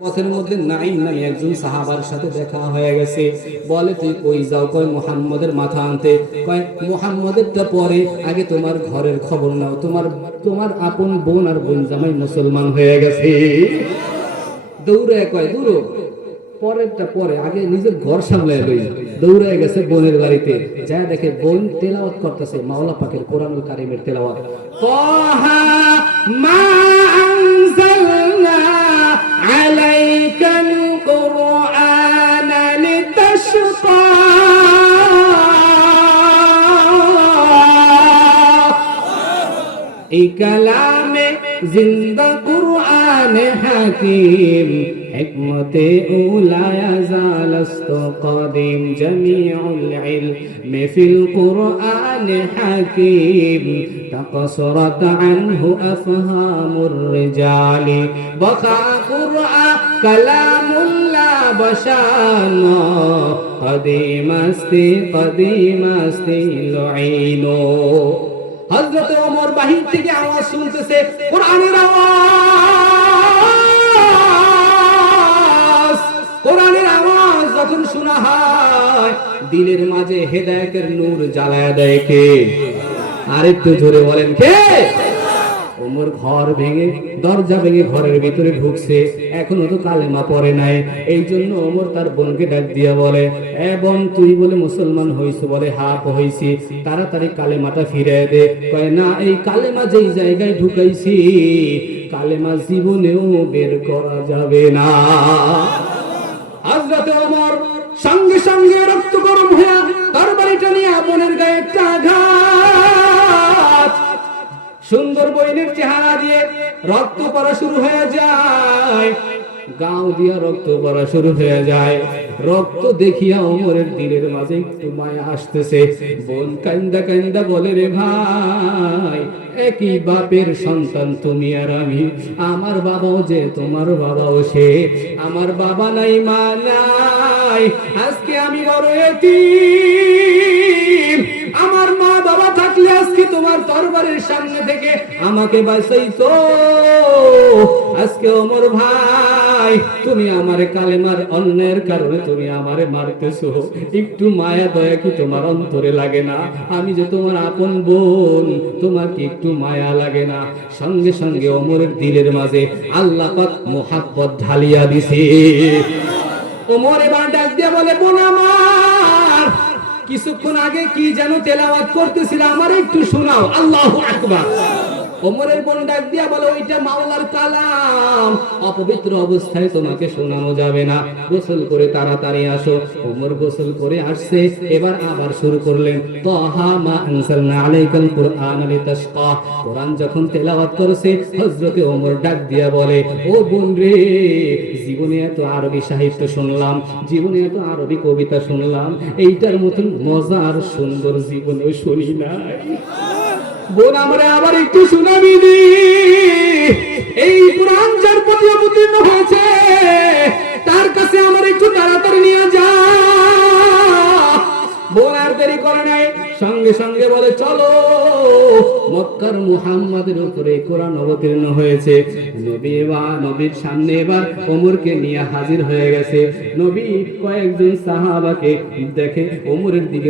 পথের মধ্যে নাইম নামে একজন সাহাবার সাথে দেখা হয়ে গেছে। বলে, তুই কই যাও? কয়, মুহাম্মদের মাথা আনতে। কয়, মুহাম্মদেরটা পরে আগে তোমার ঘরের খবর নাও। তোমার তোমার আপন বোন আর বোন জামাই মুসলমান হয়ে গেছে। দৌড়ে কয় দূর পরেরটা পরে আগে নিজের ঘর সামলায় লই। দৌড়ে গেছে বোনের বাড়িতে। যা দেখে বোন তেলাওয়াত করতেছে মাওলা পাকের কোরআনুল কারিমের তেলাওয়াত। মা কালামে জিন্দা কুরআন হাকিম হিকমতে উলায়া জালস্ত قديم جميع العلم في القرآن حكيم تقصرت عنه أفهام الرجال بقى قرآن كلام الله بشانا قديم استي قديم استي لعينو হজরত ওমর বাহির থেকে আওয়াজ শুনতেছে, কোরআনের আওয়াজ কোরআনের আওয়াজ যখন শোনা হয়, দিলের মাঝে হেদায়েতের নূর জ্বালায় দেয় কে? আরেকটু ধরে বলেন, কে? ওমর ঘর ভেঙে, দরজা ভেঙে ঘরের ভিতরে ঢুকছে। এখনও তো কালেমা পড়ে নাই। এই জন্য ওমর তার বোনকে ডাক দিয়া বলে, এ বোন, তুই বলে মুসলমান বলে তাড়াতাড়ি কালেমাটা ফিরে দে। কয়, না, এই কালেমা যেই জায়গায় ঢুকাইছি, কালেমা জীবনেও বের করা যাবে না। হযরত ওমর সঙ্গে সঙ্গে সুন্দর বইনের চেহারা দিয়ে রক্ত পড়া শুরু হয়ে যায়। গাও দিয়া রক্ত পড়া শুরু হয়ে যায়। রক্ত দেখিয়া ওমরের দিলের মাঝে একটু মায়া আসতেছে। বোন কান্দা কান্দা বলে, রে ভাই, একই বাপের সন্তান তুমি আর আমি। আমার বাবাও যে, তোমার বাবাও সে। আমার বাবা নাই, মা নাই। আজকে আমি বড় এতিম। তোমার দরবারের সামনে থেকে আমাকে বাঁচাইতো। আজকে অমর ভাই, তুমি আমারে কালেমার অন্যের কারণে তুমি আমারে মারতেছো। একটু মায়া দয়া কি তোমার অন্তরে লাগে না? আমি যে তোমার আপন বোন, তোমার কি একটু মায়া লাগে না? সঙ্গে সঙ্গে অমরের দিলের মাঝে আল্লাহ পাক মোহাব্বত ঢালিয়া দিছে। ওমর এবার ডাক দিয়ে বলে, বোন আমার কিছুক্ষণ আগে কি যেন তেলাওয়াত করতেছিল আমার একটু শোনাও। আল্লাহ আকবার। ওমরের বোন ডাক দিয়া বলে, ওইটা মাওলার কালাম। অপবিত্র অবস্থায় তোমাকে শোনানো যাবে না। গোসল করে তাড়াতাড়ি আসো। ওমর গোসল করে আসছে। এবার আবার শুরু করলেন, তাহা মা আনসালনা আলাইকাল কুরআন লিতাশকা। কোরআন যখন তেলাওয়াত করেছে, হযরতে ওমর ডাক দিয়া বলে, ও বোন রে, জীবনে এত আরবি সাহিত্য শুনলাম, জীবনে এত আরবি কবিতা শুনলাম। এইটার মতন মজার সুন্দর জীবনে শুনি নাই। বোন, আমরা আবার একটু শুনাবি দি এই কোরআন যার প্রতি অবতীর্ণ হয়েছে, তার কাছে আমার একটু তাড়াতাড়ি নিয়ে যা। বোন, আর দেরি করে নাই। সঙ্গে সঙ্গে বলে, চলো, মক্কার মুহাম্মাদের উপরে কোরআন অবতীর্ণ হয়েছে। নবী বা নবীর সামনে এবার ওমরকে নিয়ে হাজির হয়ে গেছে। নবী কয়েকজন সাহাবাকে দেখে ওমরের দিকে